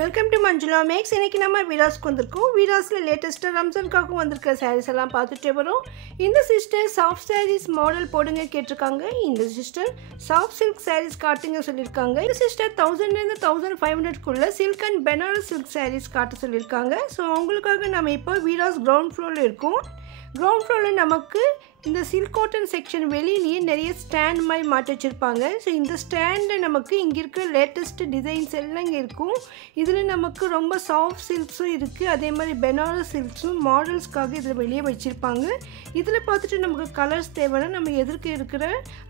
Welcome to Manjula maths. இன்றைக்கி நம்ம வீராஸ்க்கு வந்திருக்கோம். வீராஸில் லேட்டஸ்ட்டாக ரம்ஜானுக்காகவும் வந்திருக்க சாரீஸ் எல்லாம் பார்த்துட்டே வரும். இந்த சிஸ்டர் சாஃப்ட் சாரீஸ் மாடல் போடுங்க கேட்டிருக்காங்க. இந்த சிஸ்டர் சாஃப்ட் சில்க் சாரீஸ் காட்டுங்க சொல்லியிருக்காங்க. இந்த sister 1000 to 1500 silk and Banaras silk saris காட்ட சொல்லியிருக்காங்க. ஸோ அவங்களுக்காக நம்ம இப்போ வீராஸ் கிரவுண்ட் ஃப்ளோரில் இருக்கோம். கிரவுண்ட் ஃப்ளோரில் நமக்கு இந்த சில்க் காட்டன் செக்ஷன் வெளியிலேயே நிறைய ஸ்டாண்ட் மாதிரி மாட்டி வச்சுருப்பாங்க. ஸோ இந்த ஸ்டாண்டில் நமக்கு இங்கே இருக்கிற லேட்டஸ்ட் டிசைன்ஸ் எல்லாம் இங்கே இருக்கும். இதில் நமக்கு ரொம்ப சாஃப்ட் சில்க்ஸும் இருக்குது, அதே மாதிரி பெனாரஸ் சில்க்ஸும் மாடல்ஸ்க்காக இதில் வெளியே வச்சுருப்பாங்க. இதில் பார்த்துட்டு நமக்கு கலர்ஸ் தேவைன்னா நம்ம எதிர்க்க இருக்கிற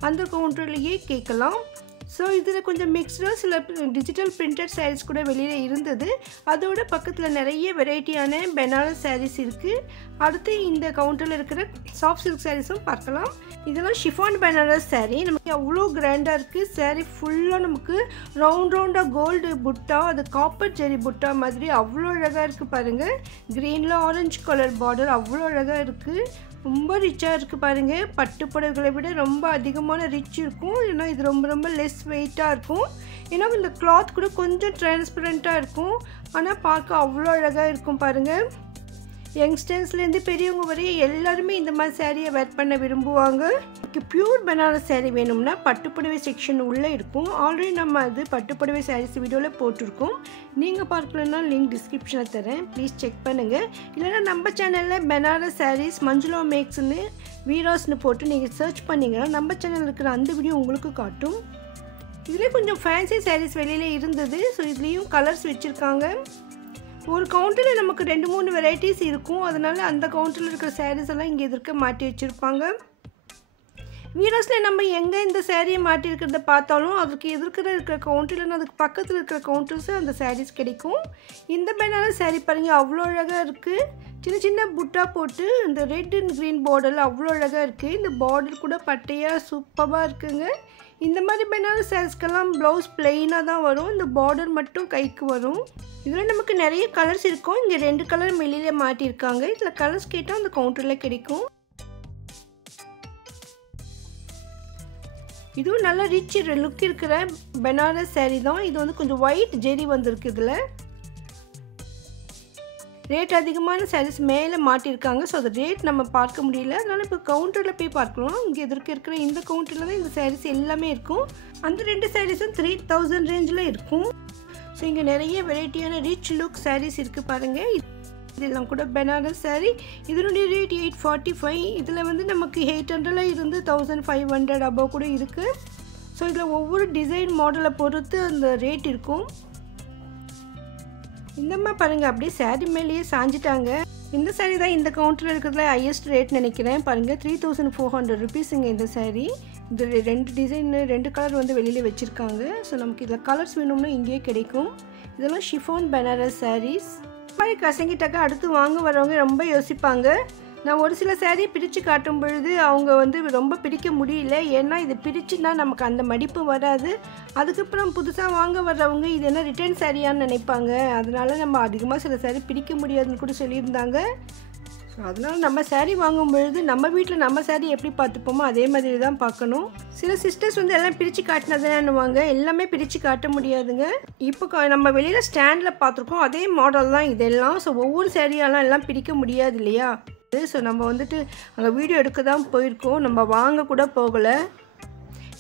அந்த கவுண்டர்லேயே கேட்கலாம். ஸோ இதில் கொஞ்சம் மிக்ஸ்டாக சில டிஜிட்டல் பிரிண்டட் சாரீஸ் கூட வெளியில் இருந்தது. அதோட பக்கத்தில் நிறைய வெரைட்டியான பெனாரஸ் சாரீஸ் இருக்குது. அடுத்து இந்த கவுண்டரில் இருக்கிற சாஃப்ட் சில்க் சாரீஸும் பார்க்கலாம். இதெல்லாம் ஷிஃபான் பெனாரஸ் சாரீ. நமக்கு அவ்வளோ கிராண்டாக இருக்குது. சாரீ ஃபுல்லாக நமக்கு ரவுண்டாக கோல்டு புட்டா, அது காப்பர் ஜெரி புட்டா மாதிரி அவ்வளோ அழகாக இருக்குது பாருங்கள். க்ரீனில் ஆரஞ்சு கலர் பார்டர் அவ்வளோ அழகாக இருக்குது. ரொம்ப ரிச்சாக இருக்குது பாருங்கள். பட்டு புடவைகளை விட ரொம்ப அதிகமான ரிச் இருக்கும். ஏன்னா இது ரொம்ப லெஸ் வெயிட்டாக இருக்கும். ஏன்னா இந்த கிளாத் கூட கொஞ்சம் டிரான்ஸ்பரண்ட்டாக இருக்கும். ஆனால் பார்க்க அவ்வளோ அழகாக இருக்கும் பாருங்கள். யங்ஸ்டர்ஸ்லேருந்து பெரியவங்க வரையும் எல்லாருமே இந்த மாதிரி சாரியை வேர் பண்ண விரும்புவாங்க. பியூர் பனாரஸ் சாரீ வேணும்னா பட்டுப்புடவை செக்ஷன் உள்ளே இருக்கும். ஆல்ரெடி நம்ம அது பட்டுப்புடவை சாரீஸ் வீடியோவில் போட்டிருக்கோம். நீங்கள் பார்க்கலன்னா லிங்க் டிஸ்கிரிப்ஷனில் தரேன், ப்ளீஸ் செக் பண்ணுங்கள். இல்லைனா நம்ம சேனலில் பெனாரஸ் சாரீஸ் மஞ்சுளா மேக்ஸ்னு வீராஸ்னு போட்டு நீங்கள் சர்ச் பண்ணிங்கன்னா நம்ம சேனலில் இருக்கிற அந்த வீடியோ உங்களுக்கு காட்டும். இதிலே கொஞ்சம் ஃபேன்சி சாரீஸ் வெளியில் இருந்தது. ஸோ இதுலேயும் கலர்ஸ் வச்சுருக்காங்க. ஒரு கவுண்டரில் நமக்கு 2-3 வெரைட்டிஸ் இருக்கும். அதனால் அந்த கவுண்டரில் இருக்கிற சாரீஸ் எல்லாம் இங்கே எதிர்க்க மாட்டி வச்சுருப்பாங்க. வீராஸில் நம்ம எங்கே இந்த சாரியை மாட்டியிருக்கிறத பார்த்தாலும் அதுக்கு இருக்கிற கவுண்டரில் அதுக்கு பக்கத்தில் இருக்கிற கவுண்டர்ஸு அந்த சாரீஸ் கிடைக்கும். இந்த பெனாரஸ் சாரீ பாருங்கள், அவ்வளோ அழகாக இருக்குது. சின்ன புட்டா போட்டு இந்த ரெட் அண்ட் க்ரீன் பார்டரில் அவ்வளோ அழகாக இருக்குது. இந்த பார்டர் கூட பட்டையாக சூப்பராக இருக்குங்க. இந்த மாதிரி பெனாரஸ் சாரீஸ்க்கெல்லாம் ப்ளவுஸ் பிளெயினாக தான் வரும். இந்த பார்டர் மட்டும் கைக்கு வரும். இதில் நமக்கு நிறைய கலர்ஸ் இருக்கும். இங்கே 2 கலர் வெளியில் மாட்டியிருக்காங்க. இதில் கலர்ஸ் கேட்டால் அந்த கவுண்டரில் கிடைக்கும். இதுவும் நல்ல ரிச் லுக் இருக்கிற பெனாரஸ் சாரீ தான். இது வந்து கொஞ்சம் ஒயிட் ஜெரி வந்திருக்கு. இதில் ரேட் அதிகமான சாரீஸ் மேலே மாட்டியிருக்காங்க. ஸோ அது ரேட் நம்ம பார்க்க முடியல. அதனால் இப்போ கவுண்டரில் போய் பார்க்கலாம். இங்கே இருக்கிற இந்த கவுண்டரில் தான் இந்த சாரீஸ் எல்லாமே இருக்கும். அந்த 2 சாரீஸும் 3000 ரேஞ்சில் இருக்கும். ஸோ இங்கே நிறைய வெரைட்டியான ரிச் லுக் சாரீஸ் இருக்குது பாருங்கள். இதெல்லாம் கூட பெனாரஸ் சாரீ. இதனுடைய ரேட் 845. இதில் வந்து நமக்கு 800 இருந்து 1500 அபவ் கூட இருக்குது. ஸோ இதில் ஒவ்வொரு டிசைன் மாடலை பொறுத்து அந்த ரேட் இருக்கும். இந்தம்மா பாருங்கள், அப்படியே சாரீ மேலேயே சாஞ்சிட்டாங்க. இந்த சாரீ தான் இந்த கவுண்டரில் இருக்கிறதுல ஹையஸ்ட் ரேட் நினைக்கிறேன். பாருங்கள், 3400 ருபீஸுங்க இந்த சாரீ. இந்த 2 டிசைன் 2 கலர் வந்து வெளியில் வச்சுருக்காங்க. ஸோ நமக்கு இதில் கலர்ஸ் வேணும்னா இங்கேயே கிடைக்கும். இதெல்லாம் ஷிஃபான் பெனாரஸ் சாரீஸ். மாதிரி கசங்கிட்டாக்கா அடுத்து வாங்க வரவங்க ரொம்ப யோசிப்பாங்க. நான் ஒரு சில சாரியை பிரித்து காட்டும் பொழுது அவங்க வந்து ரொம்ப பிரிக்க முடியல. ஏன்னா இது பிரிச்சுன்னா நமக்கு அந்த மடிப்பு வராது. அதுக்கப்புறம் புதுசாக வாங்க வர்றவங்க இது என்ன ரிட்டர்ன் சாரியான்னு நினைப்பாங்க. அதனால நம்ம அதிகமாக சில சாரி பிரிக்க முடியாதுன்னு கூட சொல்லியிருந்தாங்க. ஸோ அதனால் நம்ம சாரீ வாங்கும் பொழுது நம்ம வீட்டில் நம்ம சாரீ எப்படி பார்த்துப்போமோ அதே மாதிரி தான் பார்க்கணும். சில சிஸ்டர்ஸ் வந்து எல்லாம் பிரித்து காட்டினதுன்னுவாங்க. எல்லாமே பிரித்து காட்ட முடியாதுங்க. இப்போ நம்ம வெளியில் ஸ்டாண்டில் பார்த்துருக்கோம், அதே மாடல் தான் இதெல்லாம். ஸோ ஒவ்வொரு சாரியாலாம் எல்லாம் பிரிக்க முடியாது இல்லையா. ஸோ நம்ம வந்துட்டு அங்கே வீடியோ எடுக்க தான் போயிருக்கோம், நம்ம வாங்க கூட போகலை.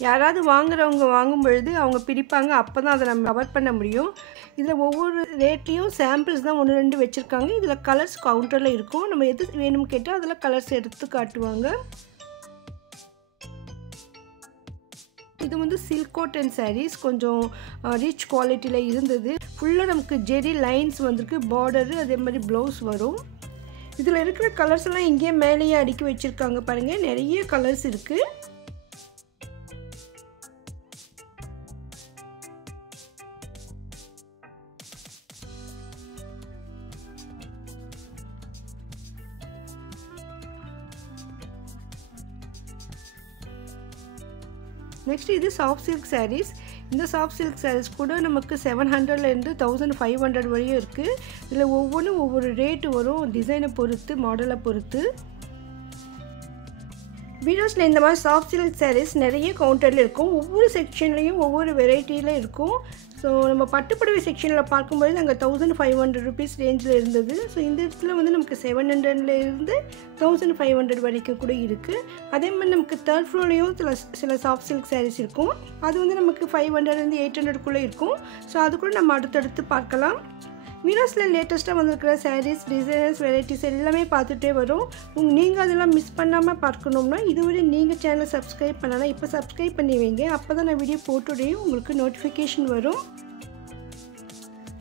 யாராவது வாங்குறவங்க வாங்கும் பொழுது அவங்க பிரிப்பாங்க, அப்போ தான் அதை நம்ம கவர் பண்ண முடியும். இதில் ஒவ்வொரு ரேட்லேயும் சாம்பிள்ஸ் தான் 1-2 வச்சுருக்காங்க. இதில் கலர்ஸ் கவுண்டரில் இருக்கும். நம்ம எது வேணும்னு கேட்டால் அதில் கலர்ஸ் எடுத்து காட்டுவாங்க. இது வந்து சில்க் காட்டன் சாரீஸ், கொஞ்சம் ரிச் குவாலிட்டியில் இருந்தது. ஃபுல்லாக நமக்கு ஜெரி லைன்ஸ் வந்திருக்கு, பார்டரு அதே மாதிரி ப்ளவுஸ் வரும். இதில் இருக்கிற கலர்ஸ் எல்லாம் இங்கேயே மேலேயே அடுக்கி வச்சுருக்காங்க பாருங்கள். நிறைய கலர்ஸ் இருக்குது. நெக்ஸ்ட் இது சாஃப்ட் சில்க் சாரீஸ். இந்த சாஃப்ட் சில்க் சாரீஸ் கூட நமக்கு 700லேருந்து 1500 வரையும் இருக்குது. இதில் ஒவ்வொன்றும் ஒவ்வொரு ரேட்டு வரும், டிசைனை பொறுத்து மாடலை பொறுத்து. வீடியோஸில் இந்த மாதிரி சாஃப்ட் சில்க் சாரீஸ் நிறைய கவுண்டரில் இருக்கும். ஒவ்வொரு செக்ஷன்லேயும் ஒவ்வொரு வெரைட்டியில் இருக்கும். ஸோ நம்ம பட்டுப்புடவை செக்ஷனில் பார்க்கும்போது நாங்கள் 1500 rupees ரேஞ்சில் இருந்தது. ஸோ இந்த இடத்துல வந்து நமக்கு 700 1500 வரைக்கும் கூட இருக்குது. அதே மாதிரி நமக்கு தேர்ட் ஃப்ளோர்லேயும் சில சாஃப்ட் சில்க் சாரீஸ் இருக்கும். அது வந்து நமக்கு 500 800 இருக்கும். ஸோ அது கூட நம்ம அடுத்தடுத்து பார்க்கலாம். வீடியோஸில் லேட்டஸ்ட்டாக வந்திருக்கிற சாரீஸ், டிசைனர்ஸ், வெரைட்டிஸ் எல்லாமே பார்த்துட்டே வரும். நீங்கள் அதெல்லாம் மிஸ் பண்ணாமல் பார்க்கணும்னா இதுவரை நீங்கள் சேனலை சப்ஸ்கிரைப் பண்ணலாம். இப்போ சப்ஸ்கிரைப் பண்ணி வைங்க. அப்போ தான் நான் வீடியோ போட்டுடையும் உங்களுக்கு நோட்டிஃபிகேஷன் வரும்.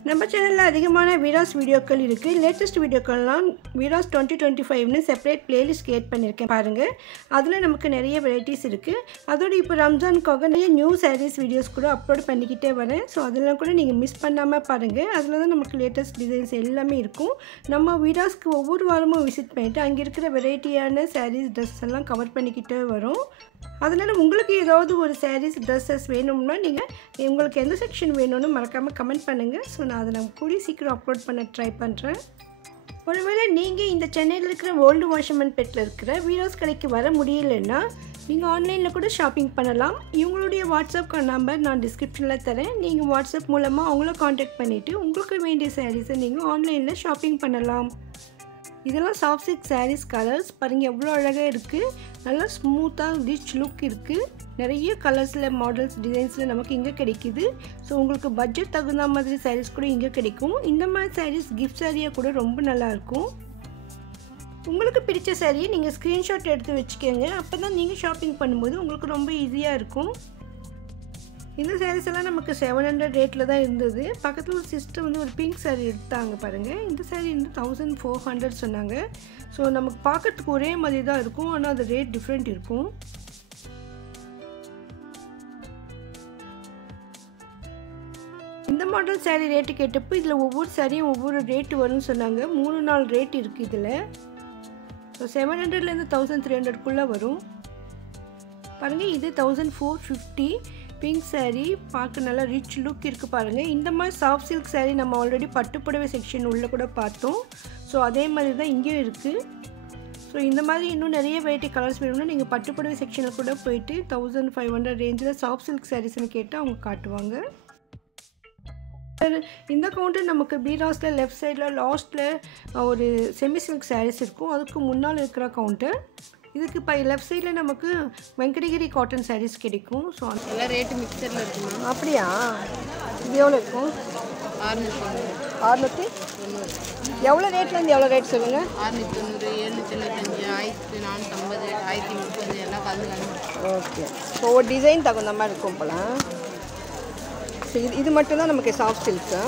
நம்ம சேனலில் அதிகமான வீடியோஸ் வீடியோக்கள் இருக்குது. லேட்டஸ்ட் வீடியோக்கள்லாம் வீடியோஸ் 2025னு செப்பரேட் பிளேலிஸ்ட் கிரியேட் பண்ணியிருக்கேன் பாருங்கள். அதில் நமக்கு நிறைய வெரைட்டிஸ் இருக்குது. அதோடு இப்போ ரம்ஜானுக்காக நிறைய நியூ சாரீஸ் வீடியோஸ் கூட அப்லோட் பண்ணிக்கிட்டே வரேன். ஸோ அதெல்லாம் கூட நீங்கள் மிஸ் பண்ணாமல் பாருங்கள். அதில் தான் நமக்கு லேட்டஸ்ட் டிசைன்ஸ் எல்லாமே இருக்கும். நம்ம வீடியோஸ்க்கு ஒவ்வொரு வாரமும் விசிட் பண்ணிவிட்டு அங்கே இருக்கிற வெரைட்டியான சாரீஸ், ட்ரெஸ்ஸஸ் எல்லாம் கவர் பண்ணிக்கிட்டே வரும். அதனால் உங்களுக்கு ஏதாவது ஒரு சாரீஸ், ட்ரெஸ்ஸஸ் வேணும்னா நீங்கள் உங்களுக்கு எந்த செக்ஷன் வேணும்னு மறக்காமல் கமெண்ட் பண்ணுங்கள். ஸோ நான் அதை நான் கூடிய சீக்கிரம் அப்லோட் பண்ண ட்ரை பண்ணுறேன். ஒருவேளை நீங்கள் இந்த சென்னையில் இருக்கிற ஓல்டு வாஷர்மேன் பெட்டில் இருக்கிற வீடியோஸ் கடைக்கு வர முடியலன்னா நீங்கள் ஆன்லைனில் கூட ஷாப்பிங் பண்ணலாம். இவங்களுடைய வாட்ஸ்அப் நம்பர் நான் டிஸ்கிரிப்ஷனில் தரேன். நீங்கள் வாட்ஸ்அப் மூலமாக அவங்கள காண்டாக்ட் பண்ணிவிட்டு உங்களுக்கு வேண்டிய சாரீஸை நீங்கள் ஆன்லைனில் ஷாப்பிங் பண்ணலாம். இதெல்லாம் சாஃப்ட் சில்க் சாரீஸ் கலர்ஸ் பாருங்கள், எவ்வளோ அழகாக இருக்குது. நல்லா ஸ்மூத்தாக ரிச் லுக் இருக்குது. நிறைய கலர்ஸில், மாடல்ஸ், டிசைன்ஸில் நமக்கு இங்கே கிடைக்கிது. ஸோ உங்களுக்கு பட்ஜெட் தகுந்த மாதிரி சாரீஸ் கூட இங்கே கிடைக்கும். இந்த மாதிரி சாரீஸ் கிஃப்ட் சாரியாக கூட ரொம்ப நல்லாயிருக்கும். உங்களுக்கு பிடிச்ச சாரியை நீங்கள் ஸ்க்ரீன்ஷாட் எடுத்து வச்சுக்கோங்க. அப்போ தான் நீங்கள் ஷாப்பிங் பண்ணும்போது உங்களுக்கு ரொம்ப ஈஸியாக இருக்கும். இந்த சாரீஸ் எல்லாம் நமக்கு 700 ரேட்டில் தான் இருந்தது. பக்கத்தில் ஒரு சிஸ்டர் வந்து ஒரு பிங்க் சாரீ எடுத்தாங்க பாருங்கள். இந்த சாரீ வந்து 1400 சொன்னாங்க. ஸோ நமக்கு பார்க்கறதுக்கு ஒரே மாதிரி தான் இருக்கும், ஆனால் அது ரேட் டிஃப்ரெண்ட் இருக்கும். இந்த மாடல் சாரீ ரேட்டு கேட்டப்போ இதில் ஒவ்வொரு சாரியும் ஒவ்வொரு ரேட்டு வரும்னு சொன்னாங்க. 3-4 ரேட் இருக்குது இதில். ஸோ 700லேருந்து 1300 வரும் பாருங்கள். இது 1450 பிங்க் சாரீ. பார்க்க நல்லா ரிச் லுக் இருக்குது பாருங்கள். இந்த மாதிரி சாஃப்ட் சில்க் சாரீ நம்ம ஆல்ரெடி பட்டுப்புடவை செக்ஷன் உள்ளே கூட பார்த்தோம். ஸோ அதே மாதிரி தான் இங்கேயும் இருக்குது. ஸோ இந்த மாதிரி இன்னும் நிறைய வெரைட்டி கலர்ஸ் வேணும்னா நீங்கள் பட்டுப்புடவை செக்ஷனில் கூட போயிட்டு 1500 ரேஞ்சில் சாஃப்ட் சில்க் சாரீஸ்னு கேட்டால் அவங்க காட்டுவாங்க. இந்த கவுண்டர் நமக்கு பீராஸில் லெஃப்ட் சைடில் லாஸ்ட்டில் ஒரு செமி சில்க் சாரீஸ் இருக்கும். அதுக்கு முன்னால் இருக்கிற கவுண்டர். இதுக்கு இப்போ லெஃப்ட் சைடில் நமக்கு வெங்கடகிரி காட்டன் சாரீஸ் கிடைக்கும். ஸோ எல்லாம் ரேட்டு மிக்சரில் இருக்குமா? அப்படியா? இது எவ்வளோ இருக்கும்? 600. எவ்வளோ ரேட்லேருந்து எவ்வளோ ரேட் சொல்லுங்கள்? 690, 795, 1450, 1030 எல்லாம் கலந்து. ஓகே. ஸோ ஒரு டிசைன் தகுந்த மாதிரி இருக்கும் போலாம். ஸோ இது மட்டும்தான் நமக்கு சாஃப்ட் சில்க்கு.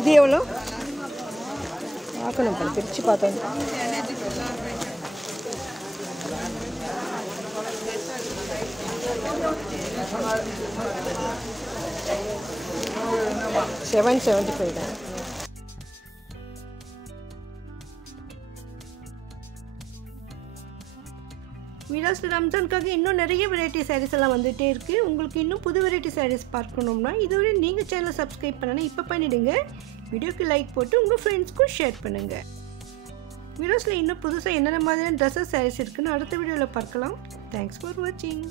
இது எவ்வளோ பார்க்கணும், பிரித்து பார்த்தோம். $775 தான். வீடியோஸில் ரம்ஜானுக்காக இன்னும் நிறைய வெரைட்டி சாரீஸ் எல்லாம் வந்துகிட்டே இருக்குது. உங்களுக்கு இன்னும் புது வெரைட்டி சாரீஸ் பார்க்கணும்னா இதுவரை நீங்கள் சேனலை சப்ஸ்கிரைப் பண்ணணும், இப்போ பண்ணிவிடுங்க. வீடியோக்கு லைக் போட்டு உங்கள் ஃப்ரெண்ட்ஸ்க்கும் ஷேர் பண்ணுங்கள். வீடியோஸில் இன்னும் புதுசாக என்னென்ன மாதிரியான ட்ரெஸ்ஸஸ் சாரீஸ் இருக்குன்னு அடுத்த வீடியோவில் பார்க்கலாம். தேங்க்ஸ் ஃபார் வாட்சிங்.